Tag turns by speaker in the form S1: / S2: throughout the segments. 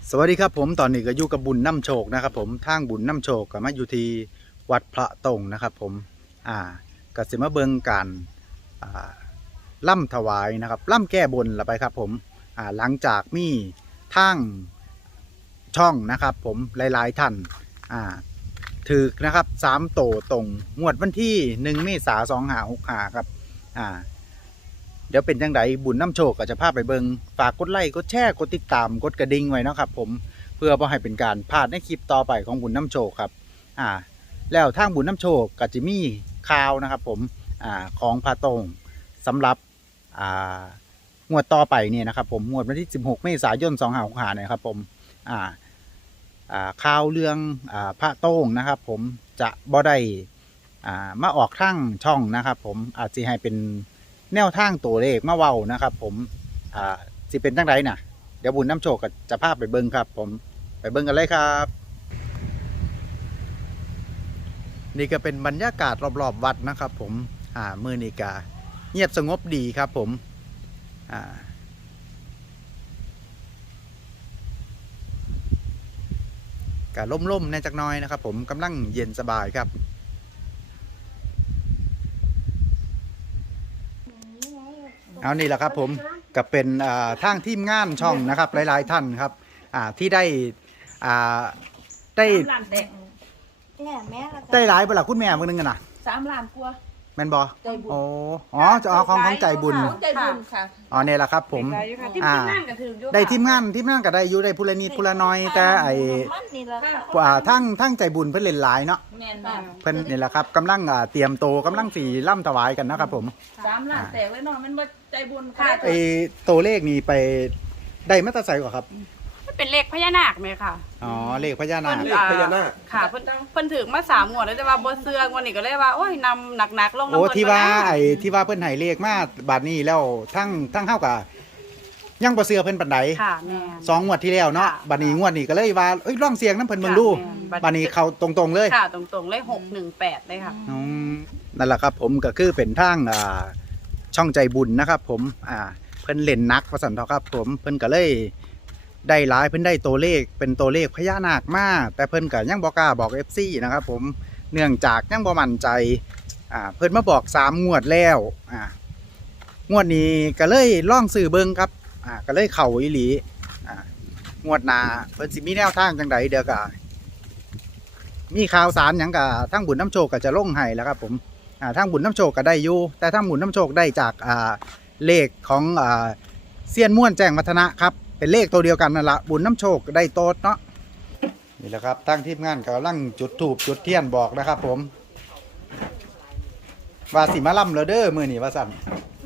S1: สวัสดีครับผมตอนนี้ก็อยู่กับบุญน้ำโชคนะครับผมทางบุญน้ำโชคก็มาอยู่ที่วัดพระตงนะครับผมก็สิมาเบิ่งการล่ำถวายนะครับล่ำแก้บนละไปครับผมหลังจากมีทางช่องนะครับผมหลายๆท่านถือนะครับ3 โตตรงงวดวันที่1 เมษายน 2565ครับเดี๋ยวเป็นจังไดบุญน้ำโชคก็จะพาไปเบิงฝากกดไลค์กดแชร์กดติดตามกดกระดิ่งไว้นะครับผมเพื่อบ่ให้เป็นการพลาดในคลิปต่อไปของบุญน้ำโชคครับแล้วทางบุญน้ำโชคก็จะมีข่าวนะครับผมของพระตงสำหรับงวดต่อไปเนี่ยนะครับผมงวดวันที่16 เมษายน 2565เนี่ยครับผมข่าวเรื่องพระโต้งนะครับผมจะบ่ได้มาออกทางช่องนะครับผมอาจจะให้เป็นแนวทางตัวเลขมาเว้านะครับผมสิเป็นจังไดน่ะเดี๋ยวบุญน้ำโชคก็จะพาไปเบิ่งครับผมไปเบิ่งกันเลยครับนี่ก็เป็นบรรยากาศรอบๆวัดนะครับผมมื้อนี้ก็เงียบสงบดีครับผมก็ล่มๆในจักหน่อยนะครับผมกำลังเย็นสบายครับเอานี่แหละครับผมก็เป็นทางทีมงานช่องนะครับหลายๆท่านครับที่ได้ได้หลายเวลาคุณแม่เมื่อนึงกันนะ
S2: 3 ล้านกว่า
S1: แม่นบอ
S2: ใจบุญ
S1: อ๋อจะเอาของใจบุญ
S2: ใจบุญค่ะ
S1: เนี่ยแหละครับผมได้ทีมงานก็ได้อยู่ได้ผู้ละนิดผู้ละน้อยแต่ทั้งใจบุญเพิ่นเล่นหลายเนาะเพิ่นนี่แหละครับกำลังเตรียมโตกำลังสีล่ำถวายกันนะครับผม
S2: 3 ล้านแต่ไว้นอนมันบ่ใจบุญค่ะ
S1: ตัวเลขนี้ไปได้มาตราใส่ก่อนครับ
S3: เป็นเลขพญานาคไหมค่ะ
S1: เลขพญานาค
S3: ค่ะเพิ่นถึงมา3 งวดแล้วแต่ว่าบ่เชื่องวดนี้ก็เลยว่าโอ้ยนำหนักๆลง
S1: โอ้ที่ว่าเพิ่นให้เลขมาบัดนี้แล้วทั้งเฮาก็ยังบ่เชื่อเพิ่นปานใด
S3: ค่ะแม่
S1: 2 งวดที่แล้วเนาะบัดนี้งวดนี้ก็เลยว่าลองเสี่ยงนำเพิ่นเบิ่งดูบัดนี้เข้าตรงๆเลย
S3: ค่ะตรงๆเลย618เลยค่ะ
S1: นั่นแหละครับผมก็คือเป็นทางช่องใจบุญนะครับผมเพิ่นเล่นนักว่าซั่นเถาะครับผมเพิ่นก็เลยได้หลายเพิ่นได้ตัวเลขเป็นตัวเลขพญานาคมาแต่เพิ่นก็ยังบ่กล้าบอก FC นะครับผมเนื่องจากยังบ่มั่นใจเพิ่นมาบอก3 งวดแล้วงวดนี้ก็เลยลองซื้อเบิ่งครับก็เลยเข้าอีหลีงวดหน้าเพิ่นสิมีแนวทางจังไดเดี๋ยวก็มีข่าวสารหยังก็ทางบุญน้ำโชคก็จะลงให้แล้วครับผมทางบุญน้ำโชคก็ได้อยู่แต่ทางบุญน้ำโชคได้จากเลขของเซียนม่วนแจ้งวัฒนะครับเป็นเลขตัวเดียวกันนั่นละบุญน้ำโชคได้โต๊ดเนาะนี่แหละครับทางทีมงานกำลังจุดธูปจุดเทียนบอกนะครับผมว่าสิมาล่ำแล้วเด้อมือนี่ว่าสั่น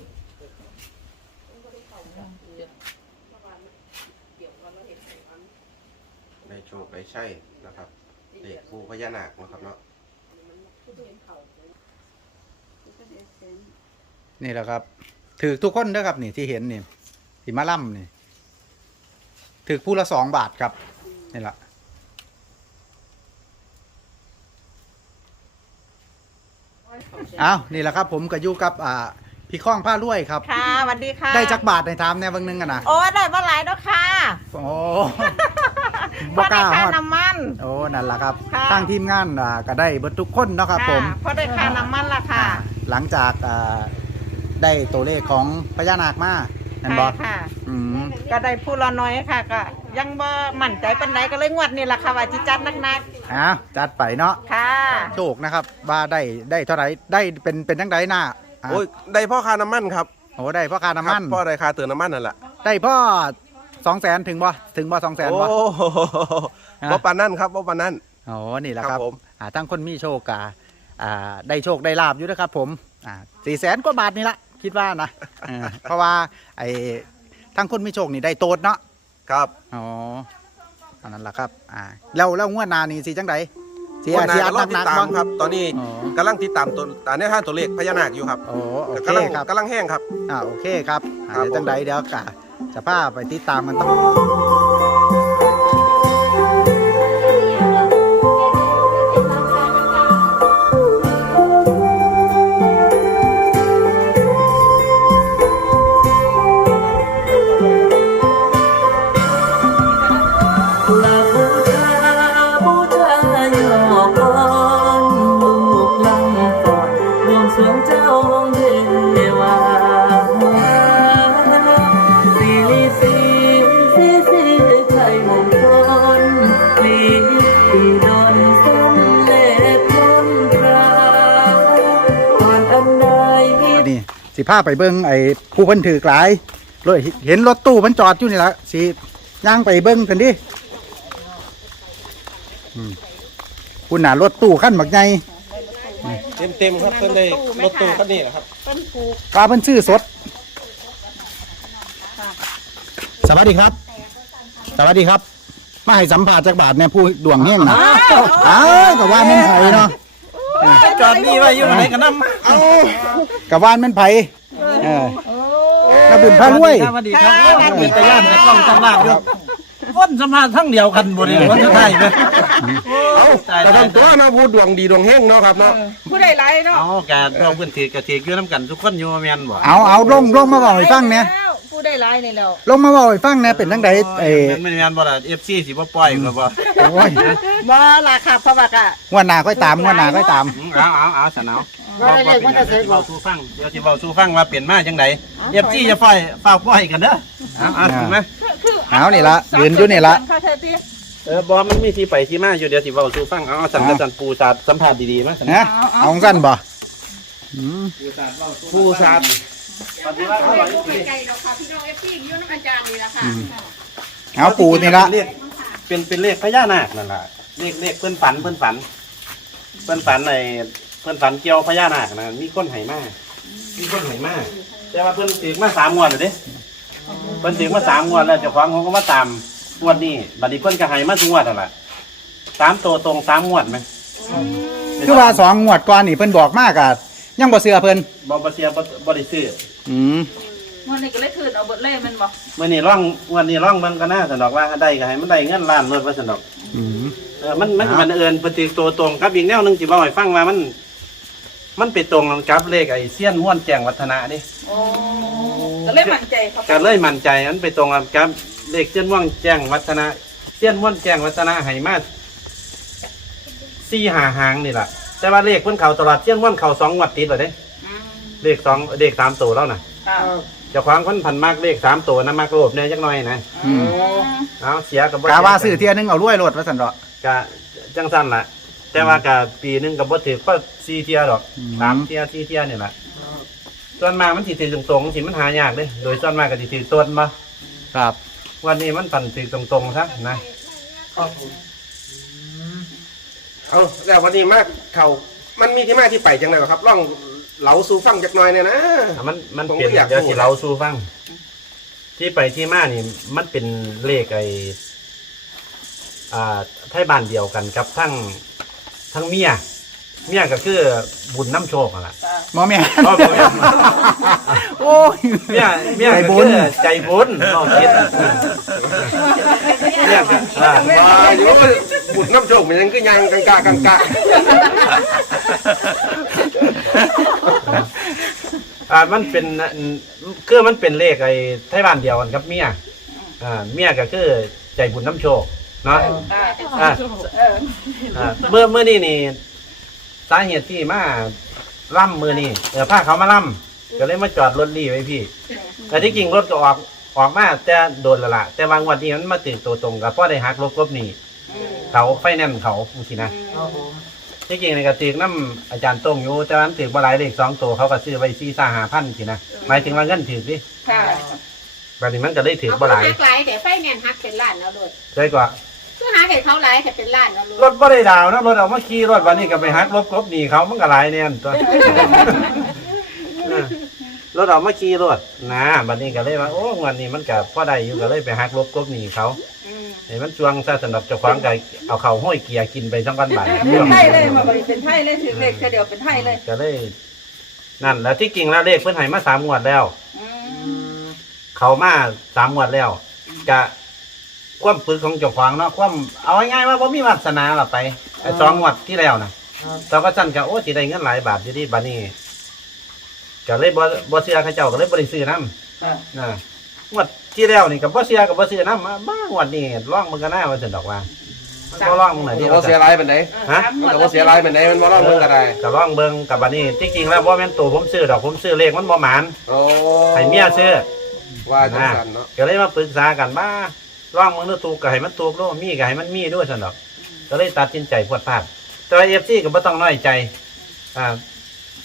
S4: ได้โชคได้ใช่นะครับเด็กผู้พญานาคนะครับเนาะ
S1: นี่แหละครับถือทุกคนเด้อครับนี่ที่เห็นนี่สิมาล่ำนี่ถือผู้ละ2 บาทครับนี่แหละนี่แหละครับผมก็อยู่กับพี่ข้องผ้ารวยครับ
S2: ค่ะสวัสดีค่ะ
S1: ได้จักบาทในทามแนวบางนึงกันนะ
S2: โอ้ได้บ่หลายดอกค่ะ
S1: บ่กล้าฮอด
S2: น้ำมัน
S1: นั่นแหละครับทางทีมงานก็ได้เบิดทุกคนเนาะครับผม
S2: พอได้ค่าน้ำมันละค่ะ
S1: หลังจากได้ตัวเลขของพญานาคมานั่นบ่
S2: ค่ะก็ได้ผู้ละน้อยค่ะก็ยังบ่มั่นใจปานใดก็เลยงวดนี่ล่ะค่ะว่าสิจัดนัก
S1: ๆจัดไปเนาะ
S2: ค่ะ
S1: โชคนะครับว่าได้เท่าไหร่ได้เป็นจังได๋น่ะ
S4: โอ้ยได้พ่อค่าน้ำมันครับ
S1: ได้พ่อค่าน้ำมัน
S4: พ่อได้ค่าเติมน้ำมันนั่นแหละ
S1: ได้พ่อ200,000ถึงบ่200,000บ่
S4: บ่ปานนั้นครับบ่ปานนั้น
S1: นี่แหละครับทั้งคนมีโชคกะได้โชคได้ลาบอยู่นะครับผม400,000 กว่าบาทนี่ละคิดว่านะเพราะว่าทั้งคนมีโชคนี่ได้โตดเนาะ
S4: ครับ
S1: นั่นแหละครับแล้วงวดหน้านี่สิจังได๋
S4: งวดหน้าก็ติดตามครับตอนนี้กำลังติดตามตัวในทางตัวเลขพญานาคอยู่ครับกำลังแห้งครับ
S1: โอเคครับเดี๋ยวจังไดเดี๋ยวจะพาไปติดตามมันต้องสิพาไปเบิ่งไอ้ผู้เพิ่นถือกหลายรถเห็นรถตู้มันจอดอยู่นี่ละสิย่างไปเบิ่งกันดิคุณน่ะรถตู้คันบักใหญ่
S4: เต็มครับเพิ่นได้รถตู้คันนี้นะครับ
S2: เพิ่นผูก
S1: ปลาเพิ่นซื้อสดสวัสดีครับ สวัสดีครับ มาให้สัมภาษณ์จากบาทเนี่ยผู้ดวงเฮงนะอ้าวกับว่านแม่นไผเนาะ
S5: จอดนี่ไว้อยู่ไหนกันน้ำ
S1: เอากับว่านแม่นไผกระบุญพระรวย
S5: สวัสดีครับเป็นตะย่านแต่กล้องจำลาบอยู่วนสมาทั้งเดียวกันบริเวณจะได้ไหม
S4: แต่ทำตัวเนาะพูดดวงดีดวงแห้งเนาะครับเนาะ
S2: ผู้ใดหลายเนาะ
S5: เอาแกเราเพื่อนถือกระเทียอยู่น้ำกันทุกคนอยู่แมนบ่
S1: เอาลงมาบอกให้ฟังเนี่ย
S2: ผู้ใดหลายนี่แล้ว
S1: ลงมาบอกให้ฟังเนี่ยเป็นจังไดเอ้
S5: แมนบ่ล่ะFC สิบ่ปล่อยก็บ่
S1: โอ้ย
S2: บ่ล่ะค่ะเพราะว่าก็
S1: งวดหน้าค่อยตามงวดหน้าค่อยตาม
S5: เอาสนาวเบาสู้ฟังเดี๋ยวสิเบาสู้ฟังว่าเปลี่ยนมาจังได FC จะปล่อยฝ้าปล่อยกันเด้อเอาถูกไหม
S1: เอานี่ละยืนอยู่นี่ละ
S2: ค่ะเธอติ
S5: บ่มันมีที่ไปที่มาอยู่เดี๋ยวสิเบาสู้ฟังเอาสันปูศาสตร์สัมภาษณ์ดีๆมาสัน
S1: นะเอาของสั้นบ่อืม
S5: ปูศาสตร์
S3: ไกลๆดอกค่ะพี่น้อง FC อยู่นำอาจารย์นี่ล่ะค่ะ
S1: เอาปูนี่ละ
S5: เป็นเลขพญานาคนั่นล่ะเลขเพิ่นฝันในเพิ่นฝันเกี่ยวพญานาคนะมีคนไหมาแต่ว่าเพิ่นถือมา3 งวดแล้วเด้เพิ่นถือมา3 งวดแล้วเจ้าของเขาก็มาตามงวดนี้บัดนี้เพิ่นก็ให้มาทุกงวดนั่นล่ะ3 ตัวตรง3 งวดไหม
S1: คือว่า2 งวดก่อนนี่เพิ่นบอกมากอะยังบ่เชื่อเพิ่น
S5: บ่เสียบ่ได้ซื้อ
S1: อืม
S2: มื้อนี้ก็เลยคืนเอาเบิดเลยแมันบ่
S5: มื้อนี้ร่องงวดนี้ร่องเบิ่งก็น่าสนอกว่าได้ก็ให้มันได้เงินล้านรถว่าสนอก
S1: อืม
S5: มันเอิญปฏิตัวตรงครับอีกแนวหนึงที่ว่าให้ฟังว่ามันไปตรงกับเลขไอ้เสี้ยนม้วนแจ้งวัฒนะนี่
S2: โอ้ก็เลยมั่นใจครับ
S5: ก็เลยมั่นใจมันไปตรงกับเลขเสี้ยนม้วนแจ้งวัฒนะเสี้ยนม้วนแจ้งวัฒนะให้มา4-5 หางนี่แหละแต่ว่าเลขเพิ่นเข้าตลอดเสี้ยนม้วนเข้า2 งวดติดเลยเด้เลข3 ตัวแล้วน่ะ
S2: ค่ะ
S5: เจ้าของคนพันมากเลข3 ตัวนะมากโลภเนี่ยจักหน่อยนะ
S1: อืม
S5: เอาเสียกับ
S1: กาว่าซื้อเที่ยนึงเอารวยรถว่าซั่นดอก
S5: กะจังสั้นล่ะแต่ว่ากะปีหนึงก็บ่ถือก็4 เที่ยดอก 3 เที่ย4 เที่ยนี่แหละส่วนมากมันสิถือตรงๆสิมันหายากเด้โดยส่วนมากก็สิถือต้นมา
S1: ครับ
S5: วันนี้มันปั่นถือตรงๆซะนะ
S4: เอาแต่วันนี้มากเขามันมีที่มาที่ไปจังได๋ครับล่องเหลาสู่ฟังจักหน่อยเนี่ยนะ
S5: มัน
S4: ผม
S5: เป็น
S4: ก็อยาก
S5: เดี๋ยว
S4: รู้
S5: สิเราสู่ฟัง ที่ไปที่มานี่มันเป็นเลขไอ้ไทยบ้านเดียวกันกับทั้งเมียก็คือบุญน้ำโชคนั่นล่ะ
S1: หมอแม่
S5: อ๋อบ่แม่น
S1: โอ้ย
S5: เมีย
S1: ใจ
S5: ก็
S1: บุ
S5: คื
S1: ญ
S5: อใจบุญน้องคิดเมียก็
S4: ว่าอยู่บุญน้ำโชคมันยังคือยังกังกะ
S5: มันเป็นคือมันเป็นเลขไอ้ไทยบ้านเดียวกันครับเมียเมียก็คือใจบุญน้ำโชคเนาะเมื่อนี่นี่สาเหตุที่มาล่ำมือนี่พาเขามาล่ำก็เลยมาจอดรถรีไว้พี่ แต่ที่จริงรถก็ออกมาแต่โดนละแต่บางวันนี้มันมาตื่นตัวตรงกับพ่อได้หักลบนี่เขาไฟแนนซ์เขาสินะที่จริงในกระติกน้ำอาจารย์ต้งอยู่แต่ว่าถือว่าหลายเลข2 ตัวเขาก็ซื้อไว้4-5,000สินะหมายถึงว่าเงินถือดิ
S2: ค่ะ
S5: แบบนี้มันก็ได้ถือบ่หลาย
S6: หักหลายแต่ไฟแนนซ์หักเป็นล้านแล้วโดด
S5: ใช่กว่า
S6: คือหาเห็นเขาหลายแต่เป็นล้านแล้วโด
S5: ร
S6: ด
S5: ถบ่ได้ดาวนะรถเอามาขี่รถวันนี้ก็ไปหักลบหนีเขามันก็หลายเนี่ยตัวรถเอามาขี่รถนะวันนี้ก็เลยว่าโอ้วันนี้มันก็พอได้อยู่ก็เลยไปหักลบหนีเขาเห็นมันจวงซะสำหรับเจ้าของก็เอาเข่าห้อยเกียร์กินไป2 วันบาท
S2: เป็นไทยเลยมาบริเป็นไทยเลยถือเลขเดียวเป็นไทยเลย
S5: ก็เลยนั่นแล้วที่จริงแล้วเลขเพิ่นให้มา3 งวดแล้ว เขามา3 งวดแล้วกะความฝึกของเจ้าของเนาะความเอาง่ายๆว่าบ่มีวาสนาหรอกไปไอ้2 งวดที่แล้วนะแต่ว่าซั่นก็โอ้สิได้เงินหลายบาทอยู่ที่บัดนี้ก็เลยบ่เชื่อเขาเจ้าก็เลยบ่ได้ซื้อนำนะงวดที่แล้วนี่ก็บ่เชื่อก็บ่ซื้อนำบ้างวดนี้ลองมันก็น่าว่าซั่นดอกว่ามันก็ลองมึงหน่อยดิ
S4: บ่เสียรายเป็นได
S5: ฮะ
S4: มันก็บ่เสียรายเป็นไดมันบ่ล่องเบิ่งก็ได้
S5: ก็ลองเบิ่งกับบัดนี้ที่จริงแล้วบ่แม่นตัวผมซื้อดอกผมซื้อเลขมันบ่หมาน
S4: โอ้
S5: ให้เมียซื้อ
S4: ว่าจังซั่นเนาะ
S5: ก็เลยมาปรึกษากันบ้าร่องมึงดูถูกก็ให้มันถูกโลมีก็ให้มันมีด้วยสนอกก็เลยตัดสินใจพวดพลาดแต่เอฟซีก็ไม่ต้องน้อยใจ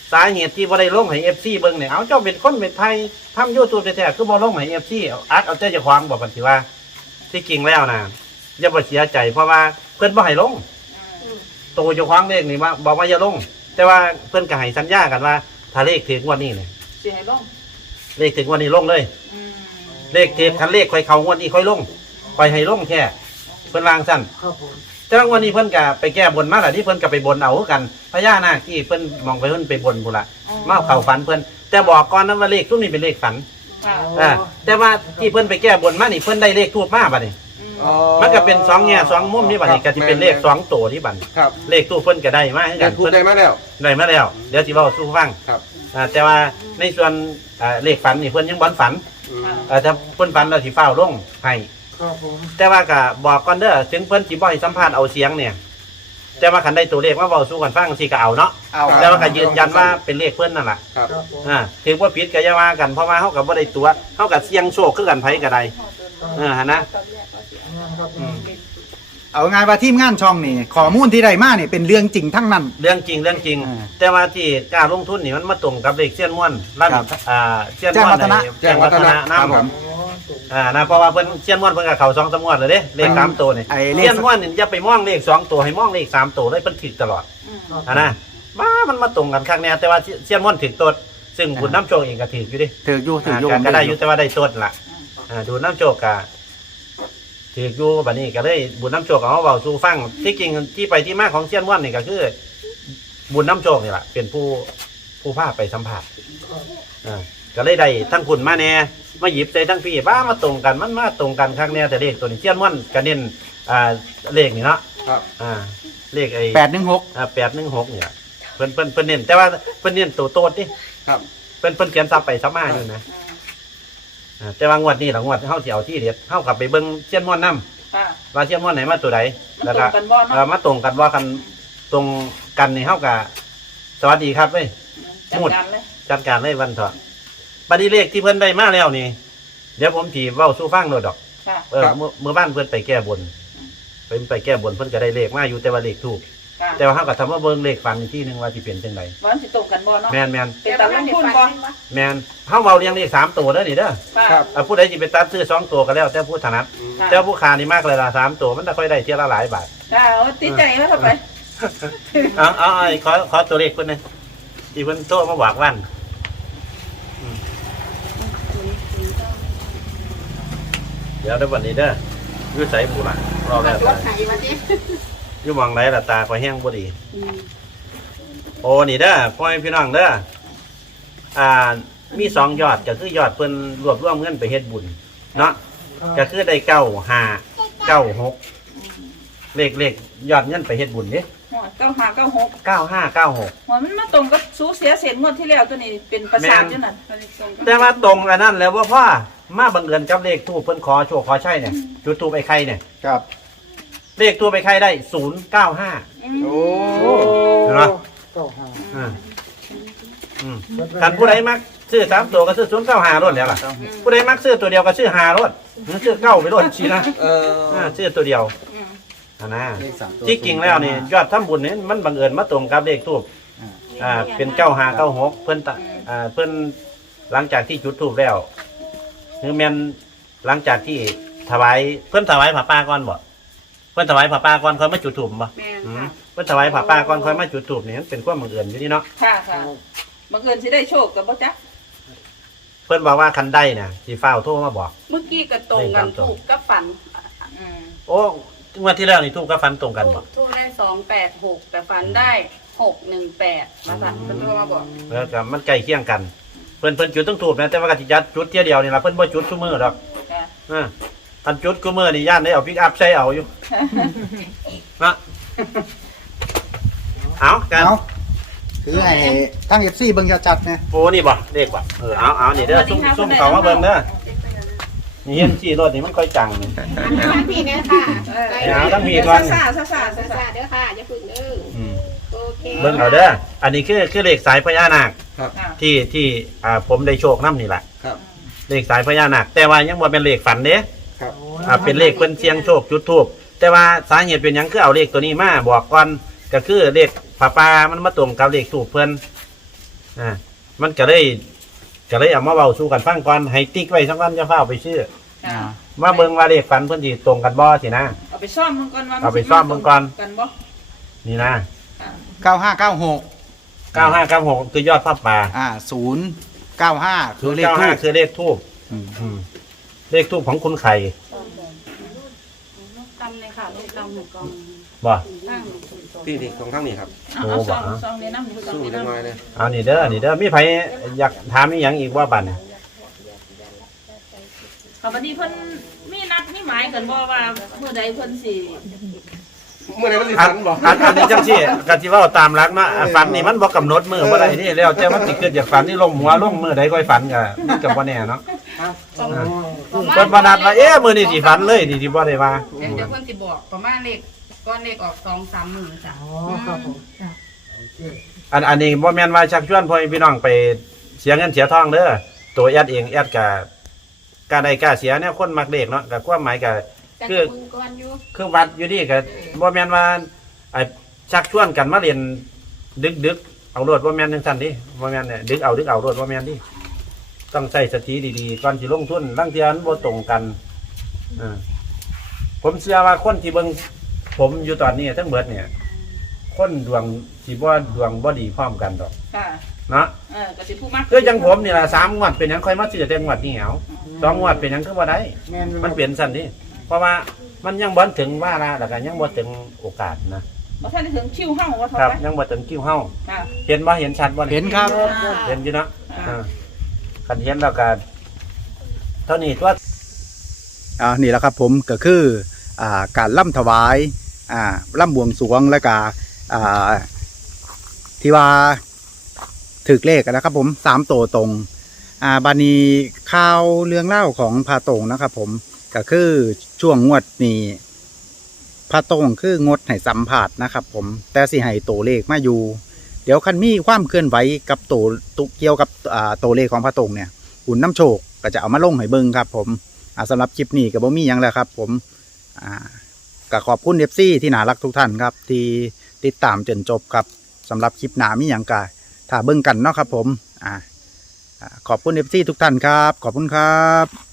S5: สาเหตุที่บ่ได้ลงให้ FC เบิ่งเนี่ยเอาเจ้าเป็นคนเป็นไทยทำ YouTube แท้ๆคือบ่ลงให้ FC อัดเอาแต่เจ้าของบ่บัดสิว่าที่จริงแล้วนะอย่าบ่เสียใจเพราะว่าเพิ่นบ่ให้ลงตัวเจ้าของเลขนี่ว่าบอกว่าอย่าลง แต่ว่าเพิ่นก็ให้สัญญากันว่าถ้าเลขถึงงวดนี้เนี่ย
S2: สิให้ลง
S5: เลขถึงงวดนี้ลงเลย
S2: อืม
S5: เลขเทปคันเลขค่อยเข้างวดนี้ค่อยลงค่อยให้ลงแค่เพิ่นวางสั้น
S7: ครับผม
S5: แต่ว่าวันนี้เพิ่นก็ไปแก้บนมาแล้วที่เพิ่นก็ไปบนเอาคือกันพญานาคที่เพิ่นมองไปเพิ่นไปบนพุ่นละมาเข้าฝันเพิ่นแต่บอกก่อนนะว่าเลขทุกนี้เป็นเลขฝัน
S2: ค่ะ
S5: แต่ว่าที่เพิ่นไปแก้บนมานี่เพิ่นได้เลขทูบมาบัดนี้
S2: อืม
S5: มันก็เป็นสองแง่สองมุมนี่บัดนี้ก็สิเป็นเลขสองตัวที่บัดนี้
S4: ครับ
S5: เลขทูบเพิ่นก็ได้มาคือ
S4: เด็
S5: กั
S4: ก
S5: น
S4: พูด
S5: เพิ่น
S4: ได้มาแล้ว
S5: ได้มาแล้วเดี๋ยวสิเว้าสู่ฟัง
S4: ครับ
S5: แต่ว่าในส่วนเลขฝันนี่เพิ่นยังบ่ฝัน
S4: อืม
S5: ถ้าเพิ่นฝันแล้วสิฟ้าวลงให้
S7: ครับผม
S5: แต่ว่าก็บอกก่อนเด้อถึงเพิ่นสิบ่ให้สัมภาษณ์เอาเสียงเนี่ยแต่ว่าคันได้ตัวเลขมาเว้าสู่กันฟังสิก็เอาเนาะ
S1: เอา
S5: แต่ว่าก็ยืนยันว่าเป็นเลขเพิ่นนั่นแหละ
S4: ครับ
S7: ครับผม
S5: ถือว่าผิดก็อย่าว่ากันเพราะว่าเฮาก็บ่ได้ตัวเฮาก็เสี่ยงโชคคือกันไผก็ได้หั่นนะ
S7: ครับผม
S1: เอาง่ายว่าทีมงานช่องนี่ข้อมูลที่ได้มานี่เป็นเรื่องจริงทั้งนั้น
S5: เรื่องจริงเรื่องจริง
S1: อ่า
S5: แต่ว่าที่กล้าลงทุนนี่มันมาตรงกับเลขเสี้ยนม่วนร้าน
S1: ครับ
S5: เสี้ยนม่วน
S1: แจ้งวัฒนะ
S5: นะ
S4: ค
S5: ค
S4: รั
S5: รั
S4: บบ ผม
S5: นะเพราะว่าเพิ่นเสี้ยนม่วนเพิ่นก็เข้า2-3งวดเลยเด้เลข3ตัวนี่
S1: ไอ้เลข
S5: เสี้ยนม่วนนี่อย่าไปมองเลข2ตัวให้มองเลข3ตัวเลยเพิ่นถูกตลอดนะมันมาตรงกันข้างแน่แต่ว่าเสี้ยนม่วนถูกตดซึ่งบุญน้ำโชคเองก็ถูกอยู่ดิ
S1: ถืออยู่ถืออยู่
S5: ก็ได้อยู่แต่ว่าได้ต้นล่ะดูน้ำโจกกะถืออยู่บัดนี้ก็เลยบุญน้ำโจกเอาเบาสู่ฟังที่จริงที่ไปที่มาของเซียนว่านนี่ก็คือ บุญน้ำโจกนี่แหละเป็นผู้พาไปสัมผัสก็เลยได้ทั้งคุณมาแน่มาหยิบใจทั้งพี่บ้ามาตรงกันมันมาตรงกันข้างแน่แต่เลขตัวนี้เซียนว่านก็เน้นเลขนี่เนาะ
S4: ครับ
S5: เลขไอ้
S1: 816
S5: 816เนี่ยเพิ่นเน้นแต่ว่าเพิ่นเน้นตัวโตดดิ
S4: ครับ
S5: เพิ่นเขียนซับไปซับมาอยู่นะแต่ว่างวดนี้หลังงวดเฮาสิเอาที่เด็ดเฮากลับไปเบิ่งเชียนม่วนนำ
S2: ค่ะ
S5: ว่าเชียนม่วนไหนมาตัวใด
S2: มันตรงกันบ่เนาะ
S5: มาตรงกันว่ากันตรงกันนี่เฮาก็สวัสดีครับเว้ย
S2: จัดการเลย
S5: จัดการเลยวันเถอะบัดนี้เลขที่เพิ่นได้มาแล้วนี่เดี๋ยวผมสิเว้าสู่ฟังโดดดอก
S2: ค่ะ
S5: เมื่อบ้านเพิ่นไปแก้บนเพิ่นไปแก้บนเพิ่นก็ได้เลขมาอยู่แต่ว่าเลขถูก
S2: ค่ะ
S5: แต่ว่าเฮาก็ทำว่าเบิ่งเลขฝันอีกที่นึงว่าสิเป็นจังได
S2: ว่ามันสิตรงกันบ่เนาะ
S5: แม่น
S2: เป็นตามลงทุนบ่
S5: แม่นเฮาเว้าเรียงเลข3ตัวเด้อนี่เด้อ
S2: ค่ะ
S5: ผู้ใดสิไปตัดซื้อ2ตัวก็แล้วแต่ผู้ถนัด
S2: ค่ะ
S5: เจ้าผู้ค้านี่มากเลยละ3ตัวมันจะค่อยได้เที่ยวละหลายบาท
S2: ค่ะเอาติดใจเขาเข้าไป
S5: เอาขอตัวเลขคนหนึงที่เพิ่นโทรมาบอกวันเดี๋ยวได้วันนี้เด้ออยู่ใส่บุหรี่รอบแรก
S6: รถไถมาดิ
S5: อยู่มองไหนละตาคอยแห้งบ่ดีโอ้นี่เด้อพ่อแม่พี่น้องเด้อมี2ยอดก็คือยอดเพิ่นรวบรวมเงินไปเฮ็ดบุญเนาะก็คือได้9596เลขยอดเงินไปเฮ็ดบุญเด้
S2: หัว9596
S5: 9596
S2: หัวมันมาตรงกับสูเสียเศษงวดที่แล้วตัวนี้เป็นประสาทอยู่นั่น
S5: แต่ว่าตรงอันนั้นแล้วว่าพ่อมาบังเอิญกับเลขทูปเพิ่นขอโชคขอใช่เนี่ยจุดทูปไอ้ไข่เนี่ย
S1: ครับ
S5: เลขทูปไอ้ไข่ได้095
S1: โอ้
S5: เห็นไหม
S7: เก้าห้า
S5: กันผู้ใดมักซื้อ3ตัวก็ซื้อ095รถแล้วล่ะผู้ใดมักซื้อตัวเดียวก็ซื้อ5รถหรือซื้อ9ไปรถชีนะซื้อตัวเดียวนะ
S1: เลขสามตัว
S5: ที่จริงแล้วนี่ยอดทำบุญนี่มันบังเอิญมาตรงกับเลขทูปเป็น9596เพิ่นเพิ่นหลังจากที่จุดทูปแล้วคือแม่นหลังจากที่ถวายเพิ่นถวายผ้าป่าก่อนบ่เพิ่นถวายผ้าป่าก่อนค่อยมาจุดธูปบ่
S3: แม่นค่ะ
S5: เพิ่นถวายผ้าป่าก่อนค่อยมาจุดธูปนี่มันเป็นความบังเอิญอยู่นี่เนาะ
S2: ค่ะค่ะบังเอิญสิได้โชคกับบ่จ๊ะ
S5: เพิ่นบอกว่าคันได้น่ะสิฟ้าวโทรมาบอก
S3: เมื่อกี้ก็ตรงกันถูกกับฝัน
S5: โอ้งวดที่แล้วนี่ทูปกับฟันตรงกันบ่
S3: ถูกได้286แต่ฝันได้618มาสั่นเพิ่นโทรมาบอก
S5: แล้วก็มันใกล้เคียงกันเพิ่นจุดต้องทูปนะแต่ว่าก็สิจัดจุดเที่ยเดียวนี่ล่ะเพิ่นบ่จุดซุมื้อดอก
S2: ค่ะ
S5: อันจุดกูมื้อนี่ย่านได้เอาปิกอัพใส่เอาอยู่นะเอากัน
S1: เอาถือไอ้ทั้ง FC เบิ่งจัดๆนะ
S5: โอ้นี่บ่เลขบ่เอานี่เด้อซุ่มเขามาเบิ่งเด้อนี่เห็นจี้รถนี่มันค่อยจังนี่
S6: ทั้งพี่เนี่ยค่ะ
S5: เอาทั้งพี่ก่อน
S2: ซ่าๆ
S6: ซา
S2: ซ่า
S6: ซาเด้อค่ะอย่าพึ่งเด้อ
S5: อืม
S6: โอเค
S5: เบิ่งเอาเด้ออันนี้คือเลขสายพญานาค
S4: ครับ
S2: ๆ
S5: ที่ผมได้โชคนํนี่แหละ
S4: ครับ
S5: เลขสายพญานาคแต่ว่ายังบ่เป็นเลขฝันเด้
S4: ครับ
S5: เป็นเลขเพิ่นเสียงโชคจุดทูบแต่ว่าสาเหตุเป็นหยังคือเอาเลขตัวนี้มาบอกก่อนก็คือเลขผ้าป่ามันมาตรงกับเลขทูบเพิ่นมันก็เลยเอามาเว้าสู่กันฟังก่อนให้ติ๊กไว้สักวันจะเฝ้าไปชื่อ
S2: ค่ะ
S5: มาเบิ่งว่าเลขฝันเพิ่นสิตรงกันบ่สินะ
S2: เอาไปซ่อมมันก่อนว่า
S5: เอาไปซ่อมมันก่อน
S2: กันบ่
S5: นี่นะ
S1: 9596
S5: 9596คือยอดผ้าป่า
S1: 095คือเลขทูป
S5: 95คือเลขทูบ เลขทูบของคุณไข่
S3: ตำเลยค่ะลูกตำหนึ่งกอง
S5: บ่
S3: ตั้ง
S4: นี่ของทั้งนี้ครับ
S2: เอาซ่อมซ่อมในน้ำซ่อม
S4: สู้
S2: ใน
S4: จัง
S2: น้ำ
S4: ไงเลย
S5: เอานี่เด้อมีไผอยากถามอีหยังอีกว่าบัดนี้
S2: ค่ะวันนี้เพิ่นมีนัดมีหมายกันบ่ว่าเมื่อใดเพิ่นสิ
S4: เมื่อไหร่มันสิ
S5: อั
S4: ทั
S5: น
S4: นบ่
S5: อันนี้จังซี่ก็สิเว้าตามหลักเนาะฝันนี่มันบ่กำหนดมื้อบ่ได้นี่แล้วแต่มันสิเกิดจากฝันนี่ลงหัวลงมื้อใดค่อยฝันก็มันก็บ่แน่เนาะ
S7: โอ้
S5: เพิ่นบ่นัดว่ามื้อนี้สิฝันเลยนี่สิบ่ได้ว่า
S3: เดี๋ยวเพิ่นสิบอกประมาณเลขก้อนเลขออก2-3มื้อจ้ะ
S7: อ๋อครับผมโอเค
S5: อันนี้บ่แม่นว่าชักชวนพ่อพี่น้องไปเสียเงินเสียทองเด้อตัวแอดเองแอดก็กล้าได้กล้าเสียเนี่ยคนมักเลขเนาะก็ความหมายก็
S6: จะ
S5: คือ
S6: มึงก่อนอยู่
S5: คือวัดอยู่นี่ก็บ่แม่นว่าไอ้ชักชวนกันมาเรียนดึกเอารวดบ่แม่นจังซั่นดิบ่แม่นเนี่ยดึกเอารวดบ่แม่นดิต้องใช้สติดีๆก่อนสิลงทุนบางเทื่อมันบ่ตรงกันผมเชื่อว่าคนที่เบิ่งผมอยู่ตอนนี้ทั้งเบิดเนี่ย คนดวงสิบ่ดวงบ่ดีพร้อมกันดอก
S2: ค่ะ
S5: เนาะ
S2: ก็สิผู้มัก
S5: คือจังผมนี่ล่ะ3งวดเป็นหยังค่อยมาซื้อแต่งวดนี้เอา2งวดเป็นหยังคือบ่ได้
S7: แม่นอยู่
S5: มันเปลี่ยนสั่นดิเพราะว่ามันยังบ่ถึงว่าละแล้วก็ยังบ่ถึงโอกาสนะ
S2: บ่ทันได้ถึงคิวเฮาว่าเท่า
S5: ครับ
S2: ไหร่
S5: ยังบ่ถึงคิวเฮา
S2: ค่ะ
S5: เห็นบ่เห็นชัดบ่
S1: เห็นครับ
S5: เห็นอยู่เนาะคันเห็นแล้วก็เท่านี้ตัว
S1: นี่แหละครับผมก็คือการล่ำถวายล่ำบวงสรวงแล้วก็ที่ว่าถึกเลขนะครับผม3ตัวตรงบานีข่าวเรื่องเล่าของพาตรงนะครับผมก็คือช่วงงวดนี้พาตรงคืองดให้สัมผัสนะครับผมแต่สิให้ตัวเลขมาอยู่เดี๋ยวคันมีความเคลื่อนไหวกับตัวเกี่ยวกับตัวเลขของพาตรงเนี่ยอุ่นน้ำโชคก็จะเอามาลงให้เบิ่งครับผมสำหรับคลิปนี้ก็บ่มีหยังแล้วครับผมก็ขอบคุณ FC ที่น่ารักทุกท่านครับที่ติดตามจนจบครับสำหรับคลิปหน้ามีหยังก็ถ้าเบิ่งกันเนาะครับผมขอบคุณ FC ทุกท่านครับขอบคุณครับ